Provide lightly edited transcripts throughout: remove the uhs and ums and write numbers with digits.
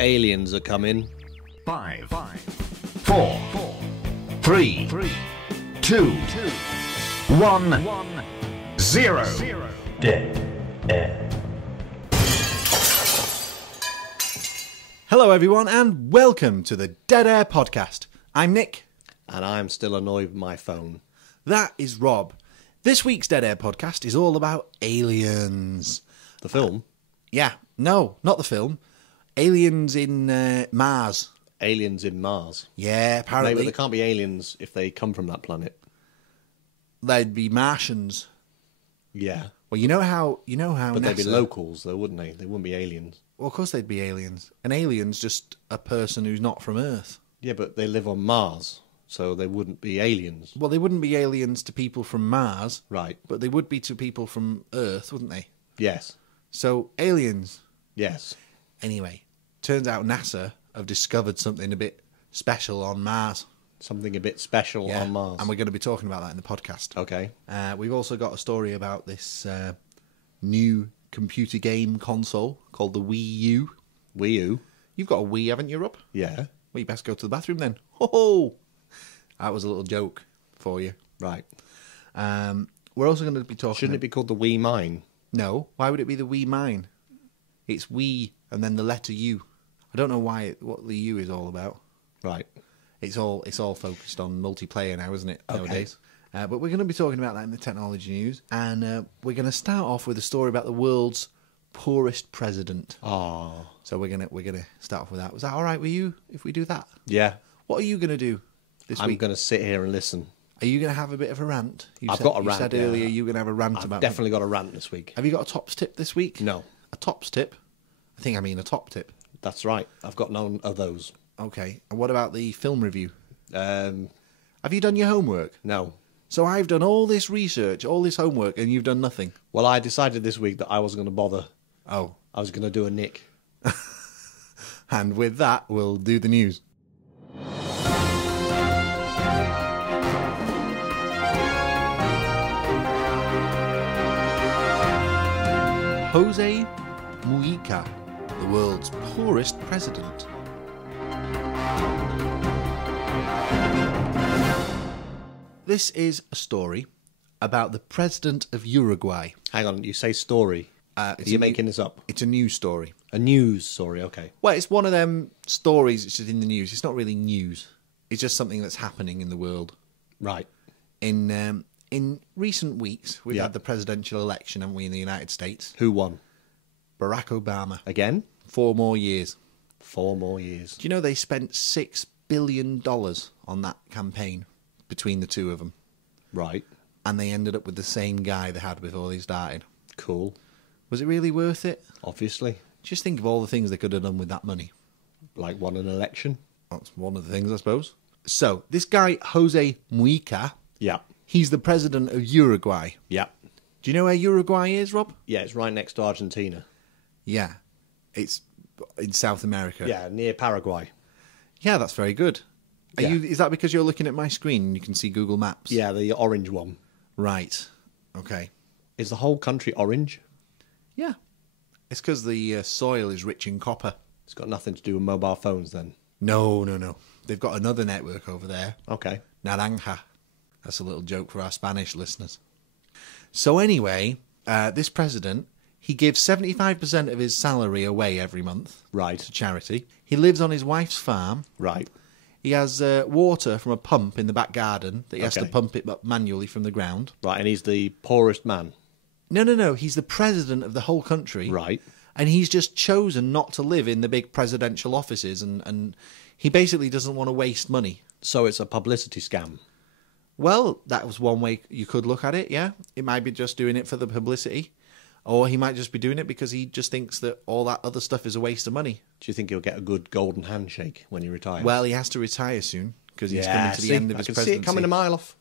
Aliens are coming. 5, 4, 3, 2, 1, 0. Dead air. Hello everyone and welcome to the Dead Air podcast. I'm Nick. And I'm still annoyed with my phone. That is Rob. This week's Dead Air podcast is all about aliens. The film? Yeah, no, not the film. Aliens in Mars. Aliens in Mars. Yeah, apparently. Maybe there can't be aliens if they come from that planet. They'd be Martians. Yeah. Well, you know how But they'd be NASA locals, though, wouldn't they? They wouldn't be aliens. Well, of course they'd be aliens. An alien's just a person who's not from Earth. Yeah, but they live on Mars, so they wouldn't be aliens. Well, they wouldn't be aliens to people from Mars. Right. But they would be to people from Earth, wouldn't they? Yes. So, aliens. Yes. Anyway, turns out NASA have discovered something a bit special on Mars. Something a bit special on Mars. And we're going to be talking about that in the podcast. Okay. We've also got a story about this new computer game console called the Wii U. Wii U? You've got a Wii, haven't you, Rob? Yeah. Well, you best go to the bathroom then. Ho-ho! That was a little joke for you. Right. We're also going to be talking... Shouldn't it be called the Wii Mine? No. Why would it be the Wii Mine? It's Wii and then the letter U. I don't know what the U is all about. Right. It's all focused on multiplayer now, isn't it, Okay. nowadays? But we're going to be talking about that in the technology news. And we're going to start off with a story about the world's poorest president. Oh. So we're gonna start off with that. Was that all right with you if we do that? Yeah. What are you going to do this I'm week? going to sit here and listen. Are you going to have a bit of a rant? I've got a rant, You said yeah. earlier you were going to have a rant I've about... definitely got a rant this week. Have you got a tops tip this week? No. A tops tip? I mean a top tip. That's right. I've got none of those. Okay. And what about the film review? Um, Have you done your homework? no. So I've done all this research, all this homework, and you've done nothing. Well, I decided this week that I wasn't going to bother. Oh. I was going to do a Nick. And with that, we'll do the news. Jose Mujica, the world's poorest president. This is a story about the president of Uruguay. Hang on, you say story. Are It's you a making this up? It's a news story. A news story, okay. Well, it's one of them stories that's just in the news. It's not really news. It's just something that's happening in the world. Right. In recent weeks, we've Yeah. had the presidential election, haven't we, in the United States? Who won? Barack Obama. Again? 4 more years. 4 more years. Do you know they spent $6 billion on that campaign between the two of them? Right. And they ended up with the same guy they had before they started. Cool. Was it really worth it? Obviously. Just think of all the things they could have done with that money. Like won an election. That's one of the things, I suppose. So, this guy, Jose Mujica, Yeah. he's the president of Uruguay. Yeah. Do you know where Uruguay is, Rob? Yeah, it's right next to Argentina. Yeah. It's in South America. Yeah, near Paraguay. Yeah, that's very good. Yeah. Is that because you're looking at my screen and you can see Google Maps? Yeah, the orange one. Right. Okay. Is the whole country orange? Yeah. It's because the soil is rich in copper. It's got nothing to do with mobile phones then. No. They've got another network over there. Okay. Naranja. That's a little joke for our Spanish listeners. So anyway, this president, he gives 75% of his salary away every month. Right. To charity. He lives on his wife's farm. Right. He has water from a pump in the back garden that he has to Okay. pump it up manually from the ground. Right, and he's the poorest man. No. He's the president of the whole country. Right. And he's just chosen not to live in the big presidential offices. And he basically doesn't want to waste money. So it's a publicity scam. Well, that was one way you could look at it, yeah. It might be just doing it for the publicity. Or he might just be doing it because he just thinks that all that other stuff is a waste of money. Do you think he'll get a good golden handshake when he retires? Well, he has to retire soon because he's coming to the end of his I can presidency. see it coming a mile off.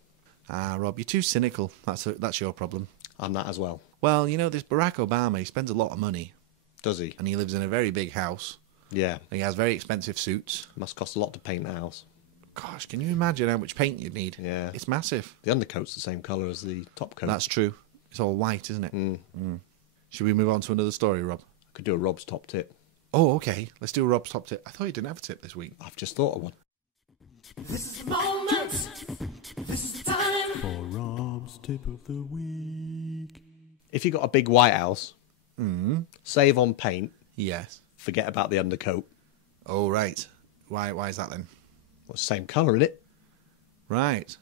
Ah, Rob, you're too cynical. That's your problem. I'm that as well. Well, you know, this Barack Obama, he spends a lot of money. Does he? And he lives in a very big house. Yeah. He has very expensive suits. Must cost a lot to paint the house. Gosh, can you imagine how much paint you'd need? Yeah. It's massive. The undercoat's the same colour as the top coat. That's true. It's all white, isn't it? Mm. Should we move on to another story, Rob? Could do a Rob's top tip. Oh, okay. Let's do a Rob's top tip. I thought you didn't have a tip this week. I've just thought of one. This is the moment. This is the time. For Rob's tip of the week. If you've got a big white house, save on paint, Yes. forget about the undercoat. Oh, right. Why is that then? Well, it's the same colour, isn't it? Right.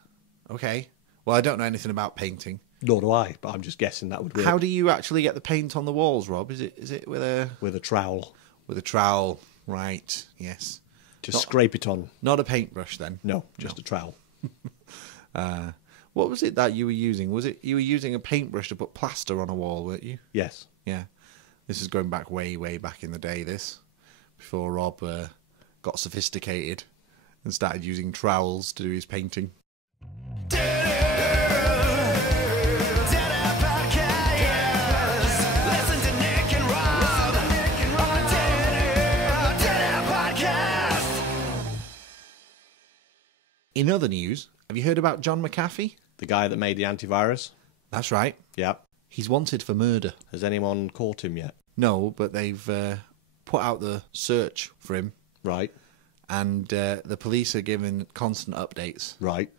Okay. Well, I don't know anything about painting. Nor do I, but I'm just guessing that would work. How do you actually get the paint on the walls, Rob? Is it with a trowel. with a trowel? Right. Yes. Just scrape it on. Not a paintbrush then. No, just a trowel. What was it that you were using? Was it you were using a paintbrush to put plaster on a wall, weren't you? Yes. Yeah. This is going back way back in the day, before Rob got sophisticated and started using trowels to do his painting. In other news, have you heard about John McAfee? The guy that made the Antivirus? That's right. Yeah. He's wanted for murder. Has anyone caught him yet? No, but they've put out the search for him, Right. and the police are giving constant updates. Right.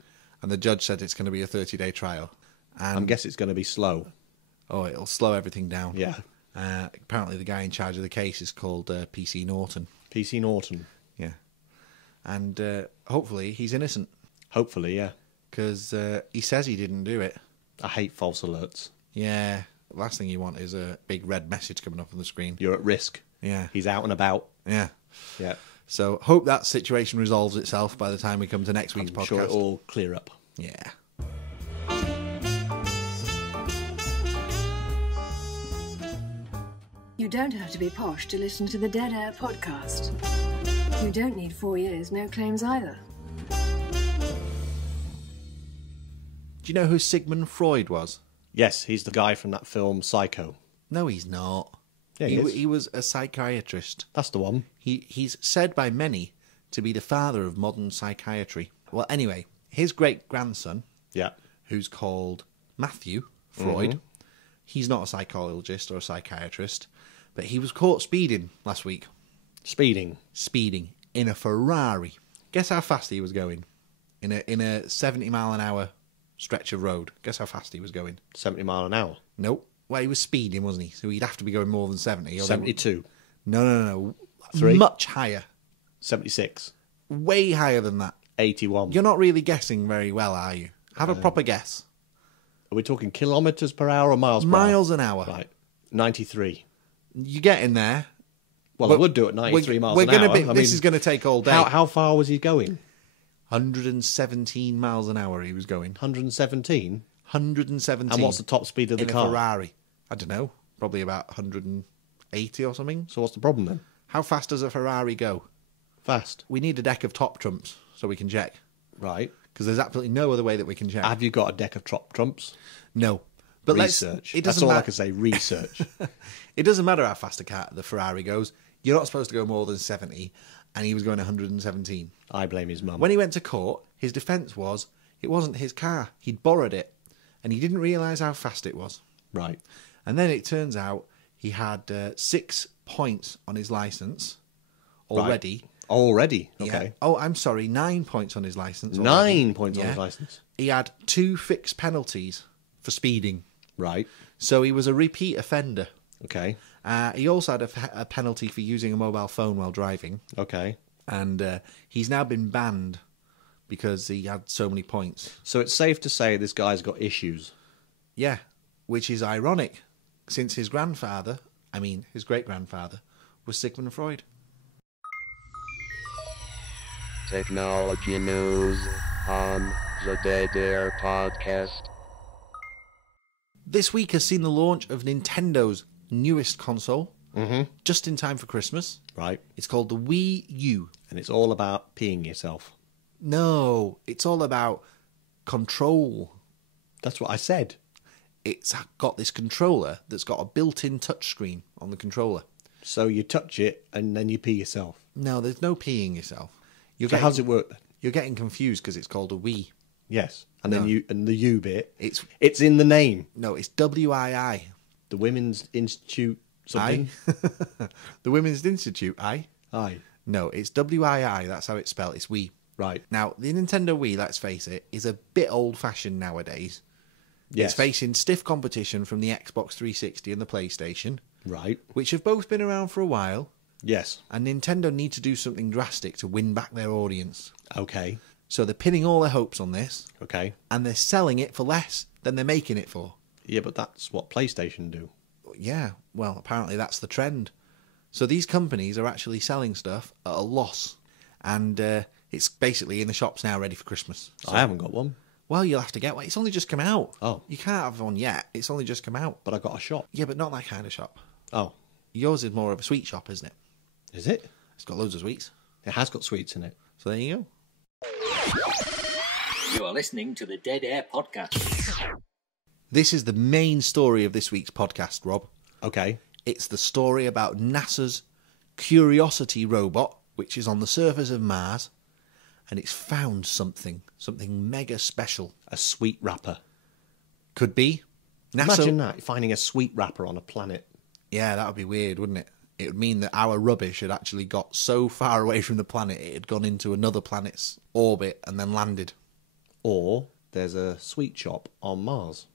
And the judge said it's going to be a 30-day trial. And I guess it's going to be slow. oh, it'll slow everything down. Yeah. Apparently, the guy in charge of the case is called PC Norton. PC Norton. Yeah. And hopefully he's innocent, Hopefully, yeah. because he says he didn't do it. I hate false alerts. Yeah. The last thing you want is a big red message coming up on the screen. You're at risk. Yeah. He's out and about. Yeah. Yeah. So hope that situation resolves itself by the time we come to next week's I'm podcast. sure it'll all clear up. Yeah. You don't have to be posh to listen to the Dead Air podcast. You don't need 4 years, no claims either. Do you know who Sigmund Freud was? Yes, he's the guy from that film Psycho. No, he's not. Yeah, he is. He was a psychiatrist. That's the one. He's said by many to be the father of modern psychiatry. Well, anyway, his great-grandson, Yeah. who's called Matthew Freud, he's not a psychologist or a psychiatrist, but he was caught speeding last week. Speeding. Speeding in a Ferrari. Guess how fast he was going? In a 70-mile-an-hour stretch of road. Guess how fast he was going? 70 mile an hour. Nope. Well, he was speeding, wasn't he? So he'd have to be going more than 70. or they- 72. No. 3? Much higher. 76. Way higher than that. 81. You're not really guessing very well, are you? Have a proper guess. Are we talking kilometres per hour or miles per hour? Miles an hour. Right. 93. You get in there. Well, I would do it 93 miles we're an gonna hour. I this mean, is going to take all day. How far was he going? 117 miles an hour he was going. 117? 117. And what's the top speed of the in car? a Ferrari? I don't know. Probably about 180 or something. So what's the problem then? How fast does a Ferrari go? Fast. We need a deck of top trumps so we can check. Right. Because there's absolutely no other way that we can check. Have you got a deck of top trumps? No. But Research. It That's doesn't all I matter. can say. Research. It doesn't matter how fast the Ferrari goes. You're not supposed to go more than 70, and he was going 117. I blame his mum. When he went to court, his defence was it wasn't his car. He'd borrowed it, and he didn't realise how fast it was. Right. And then it turns out he had 6 points on his licence already. Right. Already? He Okay. had- oh, I'm sorry, 9 points on his licence. 9 points on Yeah. his licence. He had 2 fixed penalties for speeding. Right. So he was a repeat offender. Okay. He also had a penalty for using a mobile phone while driving. Okay. And he's now been banned because he had so many points. So it's safe to say this guy's got issues. Yeah, which is ironic, since his great-grandfather, was Sigmund Freud. Technology news on the Dead Air podcast. This week has seen the launch of Nintendo's newest console, just in time for Christmas. Right. It's called the Wii U. And it's all about peeing yourself. No, it's all about control. That's what I said. It's got this controller that's got a built-in touchscreen on the controller. So you touch it and then you pee yourself. No, there's no peeing yourself. So how does it work then? You're getting confused because it's called a Wii. Yes. And then No. the U bit. It's in the name. No, it's WII. The Women's Institute something. The The Women's Institute, aye? Aye. No, it's WII. That's how it's spelled. It's Wii. Right. Now, the Nintendo Wii, let's face it, is a bit old-fashioned nowadays. Yes. It's facing stiff competition from the Xbox 360 and the PlayStation, Right. which have both been around for a while, Yes. and Nintendo need to do something drastic to win back their audience. Okay. So they're pinning all their hopes on this, Okay. and they're selling it for less than they're making it for. Yeah, but that's what PlayStation do. Yeah, well, apparently that's the trend. So these companies are actually selling stuff at a loss, and it's basically in the shops now, ready for Christmas. So, I haven't got one, well, you'll have to get one. It's only just come out. Oh. You can't have one yet. It's only just come out. but I got a shop. Yeah, but not that kind of shop. Oh. Yours is more of a sweet shop, isn't it? Is it? It's got loads of sweets. It has got sweets in it. So there you go. You are listening to the Dead Air Podcast. This is the main story of this week's podcast, Rob. Okay. It's the story about NASA's Curiosity robot, which is on the surface of Mars, and it's found something mega special. A sweet wrapper. Could be. NASA, Imagine that, finding a sweet wrapper on a planet. Yeah, that would be weird, wouldn't it? It would mean that our rubbish had actually got so far away from the planet, it had gone into another planet's orbit and then landed. Or there's a sweet shop on Mars.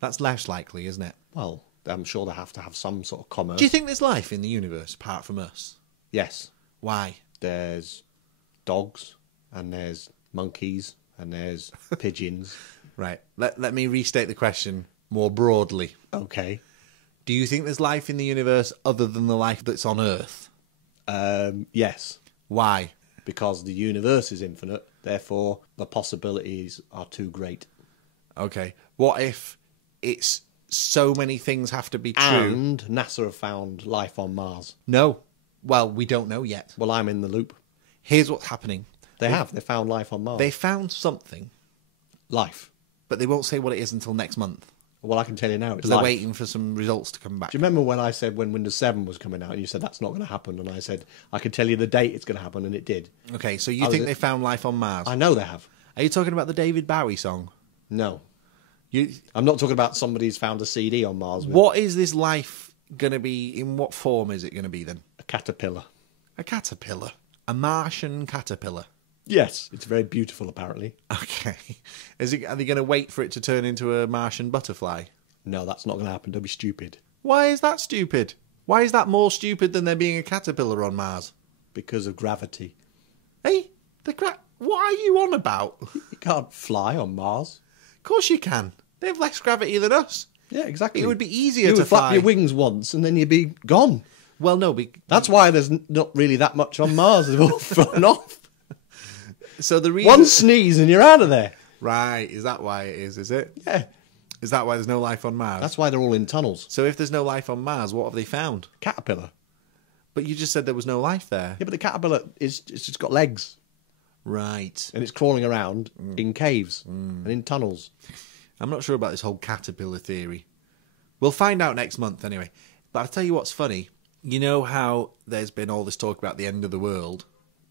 That's less likely, isn't it? Well, I'm sure they have to have some sort of commerce. Do you think there's life in the universe apart from us? Yes. Why? There's dogs, and there's monkeys, and there's pigeons. Right. Let me restate the question more broadly. Okay. Do you think there's life in the universe other than the life that's on Earth? Yes. Why? Because the universe is infinite, therefore the possibilities are too great. Okay. What if it's so many things have to be true? And NASA have found life on Mars. No. Well, we don't know yet. Well, I'm in the loop. Here's what's happening. They found life on Mars. They found something, Life. but they won't say what it is until next month. Well, I can tell you now, it's Because they're life. waiting for some results to come back. Do you remember when I said when Windows 7 was coming out and you said that's not going to happen? And I said, I could tell you the date it's going to happen, and it did. Okay, so you Oh, think is it? they found life on Mars? I know they have. Are you talking about the David Bowie song? No. You, I'm not talking about somebody's found a CD on Mars with what is this life going to be? In what form is it going to be then? a caterpillar. A caterpillar. A Martian caterpillar. Yes. It's very beautiful, apparently. Okay. Are they going to wait for it to turn into a Martian butterfly? No, that's not going to happen. Don't be stupid. Why is that stupid? Why is that more stupid than there being a caterpillar on Mars? Because of gravity. Hey, what are you on about? You can't fly on Mars. Of course you can. They have less gravity than us. Yeah, exactly. It would be easier you to would flap fly. your wings once and then you'd be gone. Well, no. That's why there's not really that much on Mars. They've all flown off. So the reason... One sneeze and you're out of there. Right, is that why it is it? Yeah. Is that why there's no life on Mars? That's why they're all in tunnels. So if there's no life on Mars, what have they found? Caterpillar. But you just said there was no life there. Yeah, but the caterpillar it's just got legs Right. and it's crawling around in caves and in tunnels. I'm not sure about this whole caterpillar theory. We'll find out next month anyway. But I'll tell you what's funny. You know how there's been all this talk about the end of the world?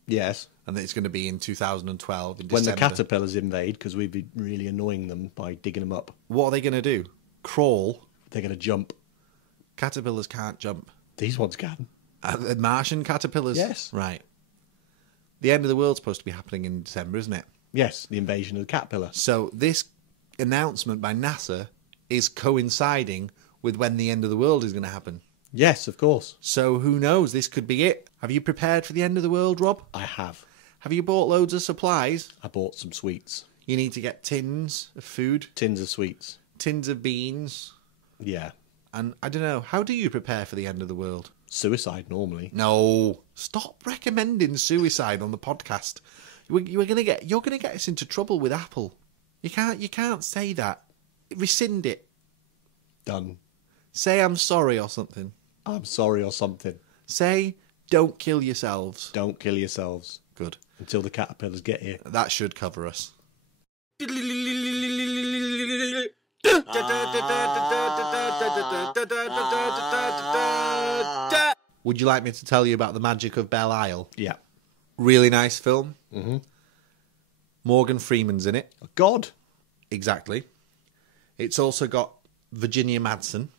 Yes. And that it's going to be in 2012 in When the December. caterpillars invade, because we'd be really annoying them by digging them up. What are they going to do? Crawl? They're going to jump. Caterpillars can't jump. These ones can. The Martian caterpillars? Yes. Right. The end of the world's supposed to be happening in December, isn't it? Yes, the invasion of the caterpillar. So this announcement by NASA is coinciding with when the end of the world is going to happen. Yes, of course. So who knows? This could be it. Have you prepared for the end of the world, Rob? I have. Have you bought loads of supplies? I bought some sweets. You need to get tins of food, Tins of sweets. tins of beans, Yeah. and I don't know. How do you prepare for the end of the world? Suicide, normally. No, stop recommending suicide on the podcast. You're gonna get us into trouble with Apple. You can't say that. Rescind it. Done. Say I'm sorry or something. I'm sorry or something. Say don't kill yourselves. Don't kill yourselves. Good. Until the caterpillars get here. That should cover us. Would you like me to tell you about The Magic of Belle Isle? Yeah. Really nice film. Mm-hmm. Morgan Freeman's in it. God. Exactly. It's also got Virginia Madsen,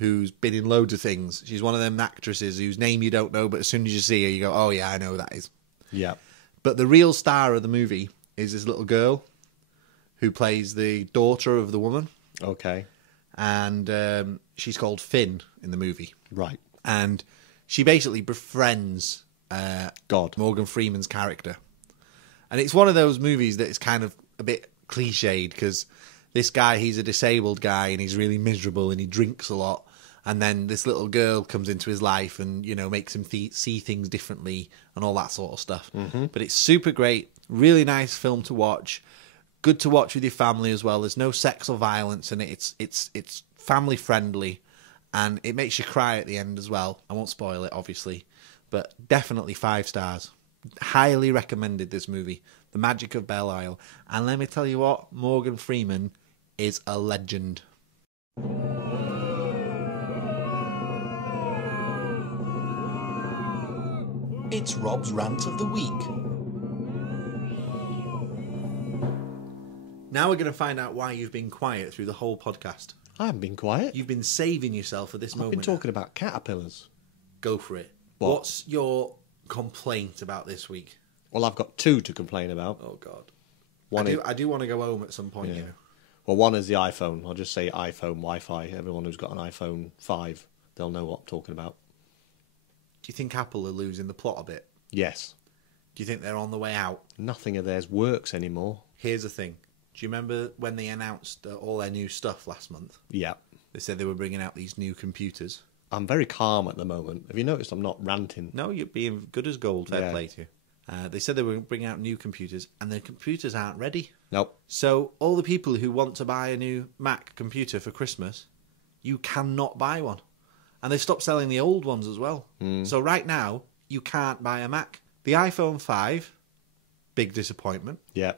who's been in loads of things. She's one of them actresses whose name you don't know, but as soon as you see her, you go, oh yeah, I know who that is. Yeah. But the real star of the movie is this little girl who plays the daughter of the woman. Okay. And she's called Finn in the movie. Right. And she basically befriends God. Morgan Freeman's character. And it's one of those movies that is kind of a bit cliched because this guy, he's a disabled guy and he's really miserable and he drinks a lot. And then this little girl comes into his life and, you know, makes him see things differently and all that sort of stuff. Mm-hmm. But it's super great. Really nice film to watch. Good to watch with your family as well. There's no sex or violence in it. It's family friendly. And it makes you cry at the end as well. I won't spoil it, obviously. But definitely 5 stars. Highly recommended, this movie. The Magic of Belle Isle. And let me tell you what, Morgan Freeman is a legend. It's Rob's Rant of the Week. Now we're going to find out why you've been quiet through the whole podcast. I haven't been quiet. You've been saving yourself for this moment. I've been talking about caterpillars. Go for it. What? What's your complaint about this week? Well, I've got 2 to complain about. Oh, God. One I do want to go home at some point, you know. Well, one is the iPhone. I'll just say iPhone Wi-Fi. Everyone who's got an iPhone 5, they'll know what I'm talking about. Do you think Apple are losing the plot a bit? Yes. Do you think they're on the way out? Nothing of theirs works anymore. Here's the thing. Do you remember when they announced all their new stuff last month? Yeah. They said they were bringing out these new computers. I'm very calm at the moment. Have you noticed I'm not ranting? No, you're being good as gold. Fair play to you. They said they were bringing out new computers, and the computers aren't ready. Nope. So all the people who want to buy a new Mac computer for Christmas, you cannot buy one. And they've stopped selling the old ones as well. So right now, you can't buy a Mac. The iPhone 5, big disappointment. Yeah.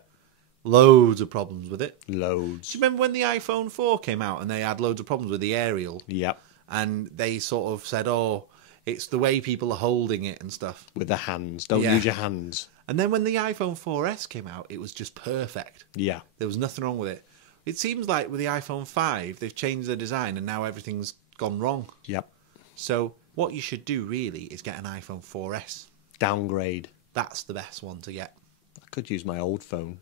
Loads of problems with it. Loads. Do you remember when the iPhone 4 came out and they had loads of problems with the aerial? Yep. And they sort of said, oh, it's the way people are holding it and stuff. With the hands. Don't use your hands. And then when the iPhone 4S came out, it was just perfect. Yeah. There was nothing wrong with it. It seems like with the iPhone 5, they've changed the design and now everything's gone wrong. Yep. So what you should do really is get an iPhone 4S. Downgrade. That's the best one to get. I could use my old phone.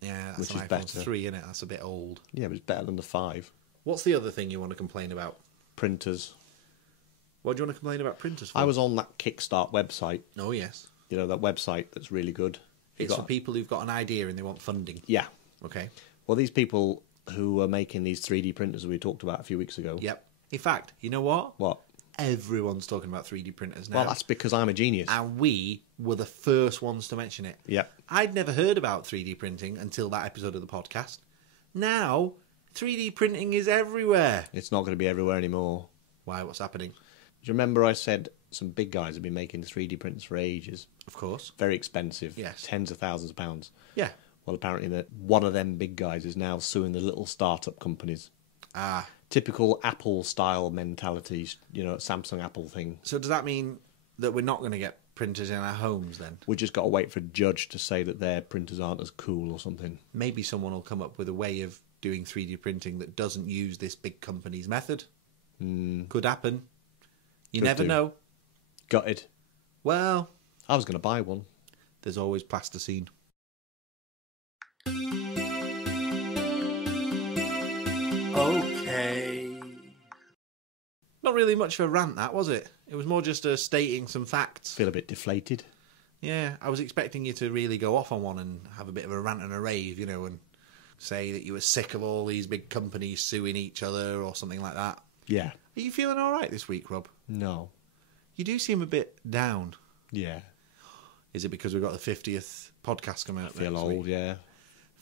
Yeah, that's which an is iPhone better. 3, isn't it? That's a bit old. Yeah, but it's better than the 5. What's the other thing you want to complain about? Printers. What do you want to complain about printers for? I was on that Kickstart website. Oh, yes. You know, that website that's really good. It's for people who've got an idea and they want funding. Yeah. Okay. Well, these people who are making these 3D printers we talked about a few weeks ago. Yep. In fact, you know what? What? Everyone's talking about 3D printers now. Well, that's because I'm a genius. And we were the first ones to mention it. Yep. I'd never heard about 3D printing until that episode of the podcast. Now, 3D printing is everywhere. It's not going to be everywhere anymore. Why? What's happening? Do you remember I said some big guys have been making 3D printers for ages? Of course. Very expensive. Yes. Tens of thousands of pounds. Yeah. Well, apparently that one of them big guys is now suing the little startup companies. Ah. Typical Apple-style mentality, you know, Samsung Apple thing. So does that mean that we're not going to get printers in our homes then? We just got to wait for a judge to say that their printers aren't as cool or something. Maybe someone will come up with a way of doing 3D printing that doesn't use this big company's method. Could happen. You Could never do. know. Gutted. Well, I was going to buy one. there's always plasticine. Okay. Not really much of a rant, that, was it? It was more just stating some facts. Feel a bit deflated. Yeah, I was expecting you to really go off on one and have a bit of a rant and a rave, you know, and say that you were sick of all these big companies suing each other or something like that. Yeah. Are you feeling all right this week, Rob? No. You do seem a bit down. Yeah. Is it because we've got the 50th podcast coming up Feel next old, week? yeah.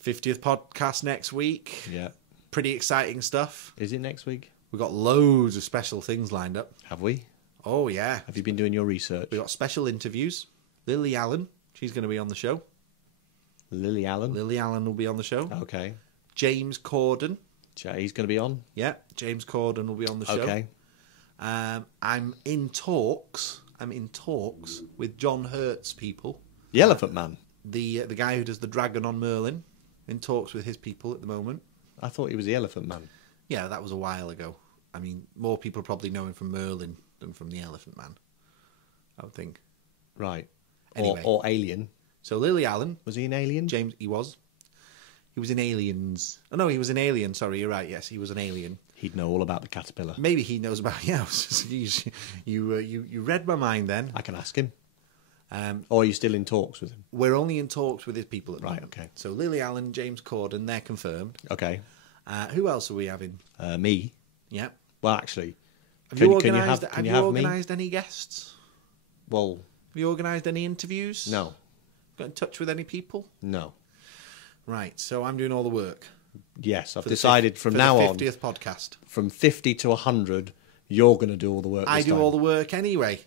50th podcast next week. Yeah. Pretty exciting stuff. Is it next week? We've got loads of special things lined up. Have we? Oh, yeah. Have you been doing your research? We've got special interviews. Lily Allen, she's going to be on the show. Lily Allen? Lily Allen will be on the show. Okay. James Corden. He's going to be on? Yeah, James Corden will be on the show. Okay. I'm in talks with John Hurt's people. The Elephant Man? The guy who does the Dragon on Merlin. In talks with his people at the moment. I thought he was the Elephant Man. Yeah, that was a while ago. I mean, more people probably know him from Merlin than from the Elephant Man, I would think. Right. Anyway. Or Alien. So Lily Allen, Was he an alien? James, he was. He was in Aliens. Oh, no, he was an alien. Sorry, you're right. Yes, he was an alien. He'd know all about the caterpillar. Maybe he knows about you read my mind then. I can ask him. Or are you still in talks with him? We're only in talks with his people at the Right, moment. okay. So Lily Allen, James Corden, they're confirmed. Okay. Who else are we having? Me. Yeah. Well, actually, Have can you you organised have me? organised any guests? Well, Have you organised any interviews? no. Got in touch with any people? No. Right, so I'm doing all the work. Yes, I've For the decided from now the on, 50th podcast. from 50 to 100, you're going to do all the work I this do time. all the work anyway.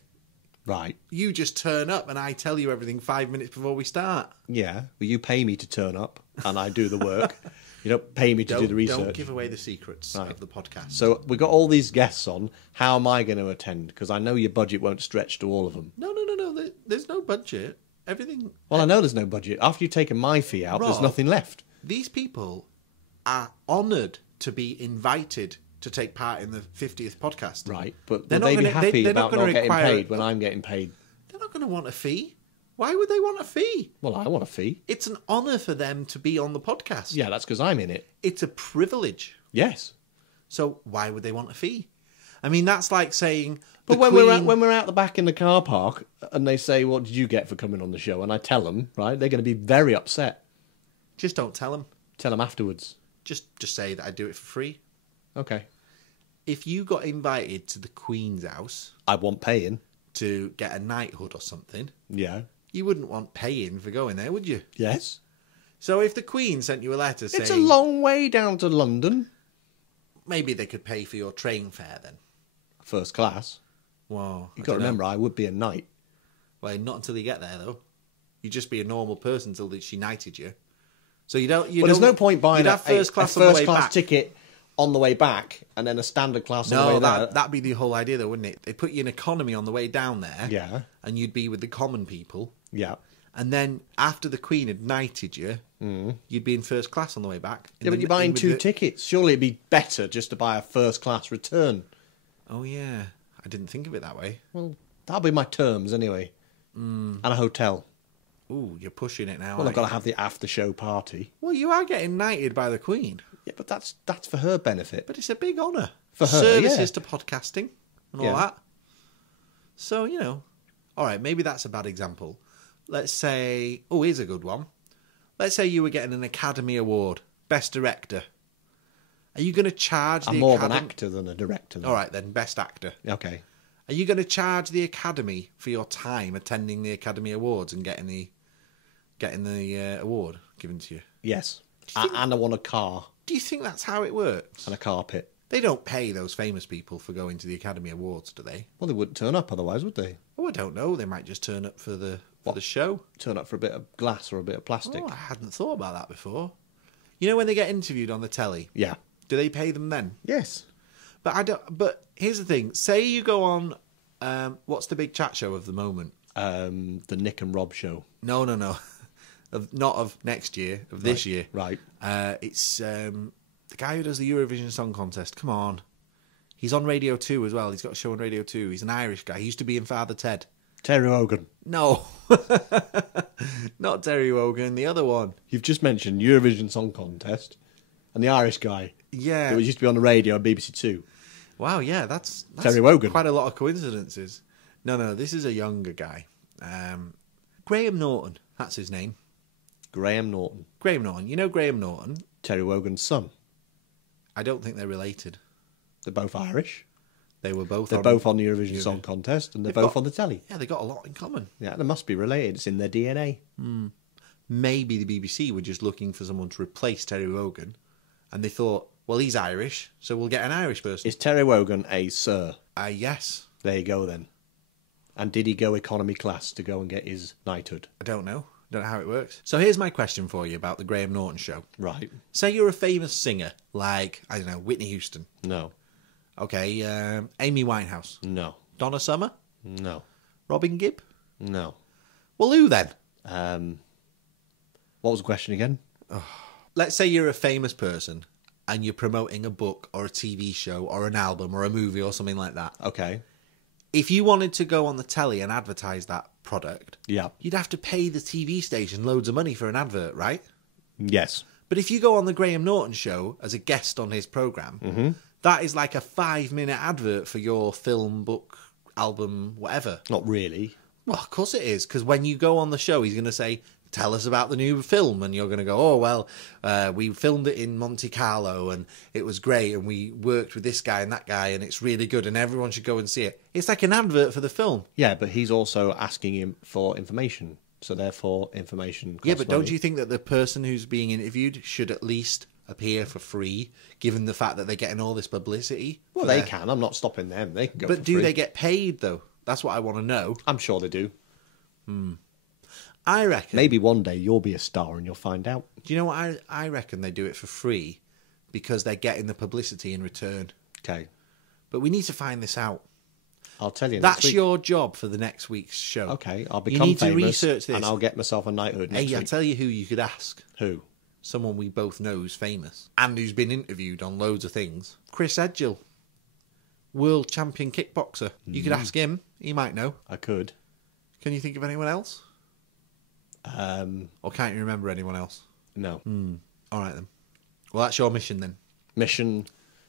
Right. You just turn up and I tell you everything 5 minutes before we start. Yeah. Well, you pay me to turn up and I do the work. You don't pay me to do the research. Don't give away the secrets Right. of the podcast. So we've got all these guests on. How am I going to attend? Because I know your budget won't stretch to all of them. No. There's no budget. Everything. Well, I know there's no budget. After you've taken my fee out, there's Rob, nothing left. These people are honoured to be invited to take part in the 50th podcast. Right. But They're will they not be gonna- happy they're not about gonna not getting require- paid when I'm getting paid? They're not going to want a fee. Why would they want a fee? Well, I want a fee. It's an honour for them to be on the podcast. Yeah, that's because I'm in it. It's a privilege. Yes. So why would they want a fee? I mean, that's like saying. But the when Queen- we're out the back in the car park and they say, "What did you get for coming on the show?" and I tell them, right, they're going to be very upset. just don't tell them. Tell them afterwards. Just say that I do it for free. Okay. If you got invited to the Queen's house I want paying. to get a knighthood or something, Yeah. you wouldn't want paying for going there, would you? Yes. So if the Queen sent you a letter saying It's a long way down to London. maybe they could pay for your train fare then. First class. Well, You've got to remember, I would be a knight. Well, not until you get there though. You'd just be a normal person until she knighted you. So you don't. Well, there's no point buying you'd a have first class, a on the first way class back. ticket on the way back and then a standard class on the No, way there. that'd be the whole idea though, wouldn't it? They put you in economy on the way down there. Yeah. And you'd be with the common people. Yeah. And then after the Queen had knighted you, you'd be in first class on the way back. Yeah, but you're buying two tickets. Surely it'd be better just to buy a first class return. Oh yeah, I didn't think of it that way. Well, that'll be my terms anyway. And a hotel. Ooh, you're pushing it now. Well, I've aren't got you? to have the after show party. Well, you are getting knighted by the Queen, Yeah, but that's for her benefit. but it's a big honour For her, services yeah. to podcasting and all Yeah. that. So all right, maybe that's a bad example. Let's say, here's a good one. Let's say you were getting an Academy Award, Best Director. Are you going to charge I'm the more of an Academy? actor than a director. Then. All right, then, Best Actor. Okay. Are you going to charge the Academy for your time attending the Academy Awards and getting the award given to you? Yes. And I want a car Do you think that's how it works? and a carpet. They don't pay those famous people for going to the Academy Awards, do they? Well, they wouldn't turn up otherwise, would they? Oh, I don't know. They might just turn up for the show. Turn up for a bit of glass or a bit of plastic. Oh, I hadn't thought about that before. You know when they get interviewed on the telly, Yeah. do they pay them then? Yes. But I don't. But here's the thing: say you go on, what's the big chat show of the moment? The Nick and Rob show. No, not of next year, of this year. Right. It's the guy who does the Eurovision Song Contest. Come on, he's on Radio 2 as well. He's got a show on Radio 2. He's an Irish guy. He used to be in Father Ted. Terry Wogan. No, not Terry Wogan. The other one. You've just mentioned Eurovision Song Contest and the Irish guy. Yeah. Who used to be on the radio on BBC Two. Wow, yeah, that's Terry Wogan. Quite a lot of coincidences. No, this is a younger guy. Graham Norton, that's his name. Graham Norton. Graham Norton. You know Graham Norton? Terry Wogan's son. I don't think they're related. They're both Irish. They were both. They're both on the Eurovision Song Contest and they're both on the telly. Yeah, they got a lot in common. Yeah, they must be related. It's in their DNA. Maybe the BBC were just looking for someone to replace Terry Wogan, and they thought, well, he's Irish, so we'll get an Irish person. Is Terry Wogan a sir? Yes. There you go then. And did he go economy class to go and get his knighthood? I don't know. Don't know how it works. So here's my question for you about the Graham Norton show. Right. Say you're a famous singer, like, I don't know, Whitney Houston. No. Okay, Amy Winehouse. No. Donna Summer? No. Robin Gibb? No. Well, who then? What was the question again? Let's say you're a famous person and you're promoting a book or a TV show or an album or a movie or something like that. Okay. If you wanted to go on the telly and advertise that product, Yeah. you'd have to pay the TV station loads of money for an advert, right? Yes. But if you go on the Graham Norton show as a guest on his programme, that is like a 5-minute advert for your film, book, album, whatever. Not really. Well, of course it is, because when you go on the show, he's going to say, tell us about the new film, and you're going to go, oh, well, we filmed it in Monte Carlo, and it was great, and we worked with this guy and that guy, and it's really good, and everyone should go and see it. It's like an advert for the film. Yeah, but he's also asking him for information, so therefore information costs Yeah, but don't money. you think that the person who's being interviewed should at least appear for free, given the fact that they're getting all this publicity? Well, they can. I'm not stopping them. They can go for But do free. they get paid, though? That's what I want to know. I'm sure they do. I reckon... Maybe one day you'll be a star and you'll find out. Do you know what I reckon they do it for free because they're getting the publicity in return. Okay. But we need to find this out. I'll tell you That's next week. your job for the next week's show. Okay, I'll You become need to famous research this. and I'll get myself a knighthood next Hey, I'll week. tell you who you could ask. Who? Someone we both know who's famous and who's been interviewed on loads of things. Chris Edgill, world champion kickboxer. You could ask him. He might know. I could. Can you think of anyone else? Or can't you remember anyone else? No. All right, then. Well, that's your mission, then. Mission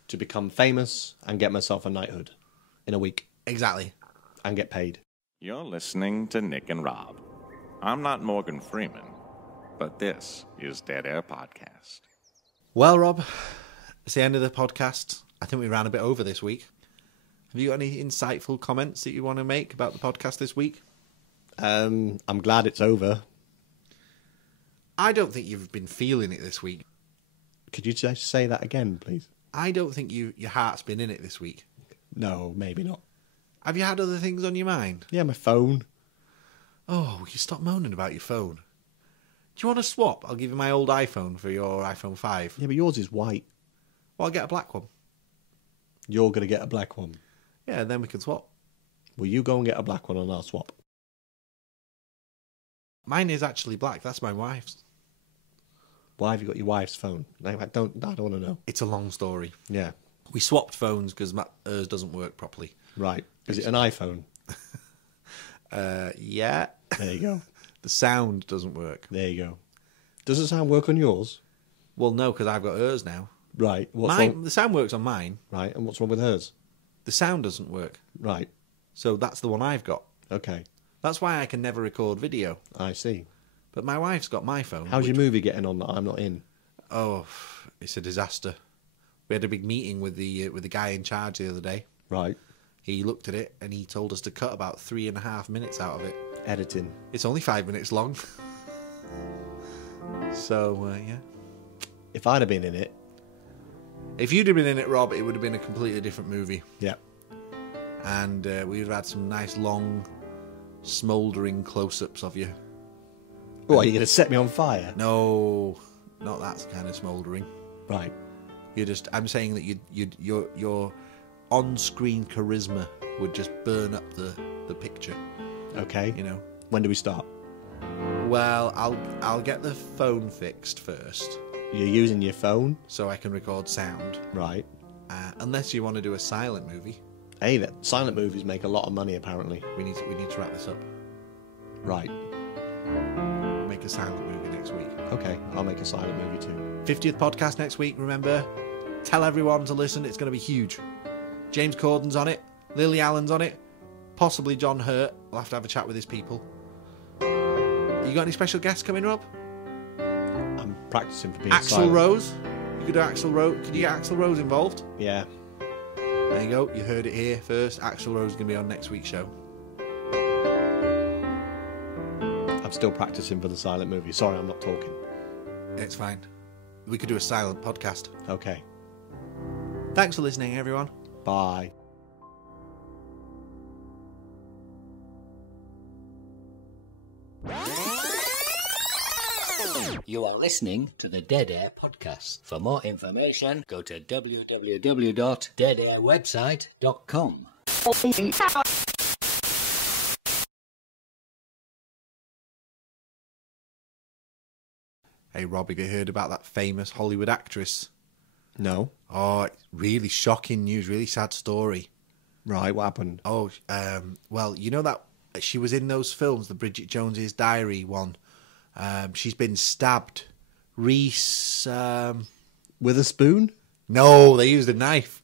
to become famous and get myself a knighthood in a week Exactly. and get paid. You're listening to Nick and Rob. I'm not Morgan Freeman, but this is Dead Air Podcast. Well, Rob, it's the end of the podcast. I think we ran a bit over this week. Have you got any insightful comments that you want to make about the podcast this week? I'm glad it's over. I don't think you've been feeling it this week. Could you just say that again, please? I don't think your heart's been in it this week. No, maybe not. Have you had other things on your mind? Yeah, my phone. Oh, will you stop moaning about your phone? Do you want to swap? I'll give you my old iPhone for your iPhone 5. Yeah, but yours is white. Well, I'll get a black one. You're going to get a black one. Yeah, and then we can swap. Will you go and get a black one and I'll swap? Mine is actually black. That's my wife's. Why have you got your wife's phone? I don't want to know. It's a long story. Yeah, We swapped phones because hers doesn't work properly. right. Is it an iPhone? Yeah. There you go. The sound doesn't work. There you go. Does the sound work on yours? Well, no, because I've got hers now. Right. What's Mine, wrong? the sound works on mine. Right. And what's wrong with hers? The sound doesn't work. Right. So that's the one I've got. Okay. That's why I can never record video. I see. But my wife's got my phone. How's your movie getting on that I'm not in? Oh, it's a disaster. We had a big meeting with the guy in charge the other day. Right. He looked at it and he told us to cut about 3.5 minutes out of it. Editing. It's only 5 minutes long. So, yeah. If I'd have been in it. If you'd have been in it, Rob, it would have been a completely different movie. Yeah. And we would have had some nice, long, smouldering close-ups of you. What, are you going to set me on fire? No, not that kind of smouldering. Right. I'm saying that your on-screen charisma would just burn up the picture. Okay. You know. When do we start? Well, I'll get the phone fixed first, You're using your phone? so I can record sound. Right. Unless you want to do a silent movie, Hey, that silent movies make a lot of money, apparently. we need to wrap this up. Right. Make a silent movie next week. Okay, I'll make a silent movie too. 50th podcast next week. Remember, tell everyone to listen. It's going to be huge. James Corden's on it. Lily Allen's on it. Possibly John Hurt. We'll have to have a chat with his people. You got any special guests coming, Rob? I'm practicing for being Axl silent. Rose. You could do Axl Rose. Could you get Axl Rose involved? Yeah. There you go. You heard it here first. Axl Rose is going to be on next week's show. I'm still practicing for the silent movie. Sorry, I'm not talking. It's fine. We could do a silent podcast. Okay. Thanks for listening, everyone. Bye. You are listening to the Dead Air Podcast. For more information, go to www.deadairwebsite.com. Hey, Rob, have you heard about that famous Hollywood actress No. Oh, really shocking news, really sad story. Right, what happened? Oh, well, you know that she was in those films, the Bridget Jones's Diary one. She's been stabbed. Reese... With a spoon? No, they used a knife.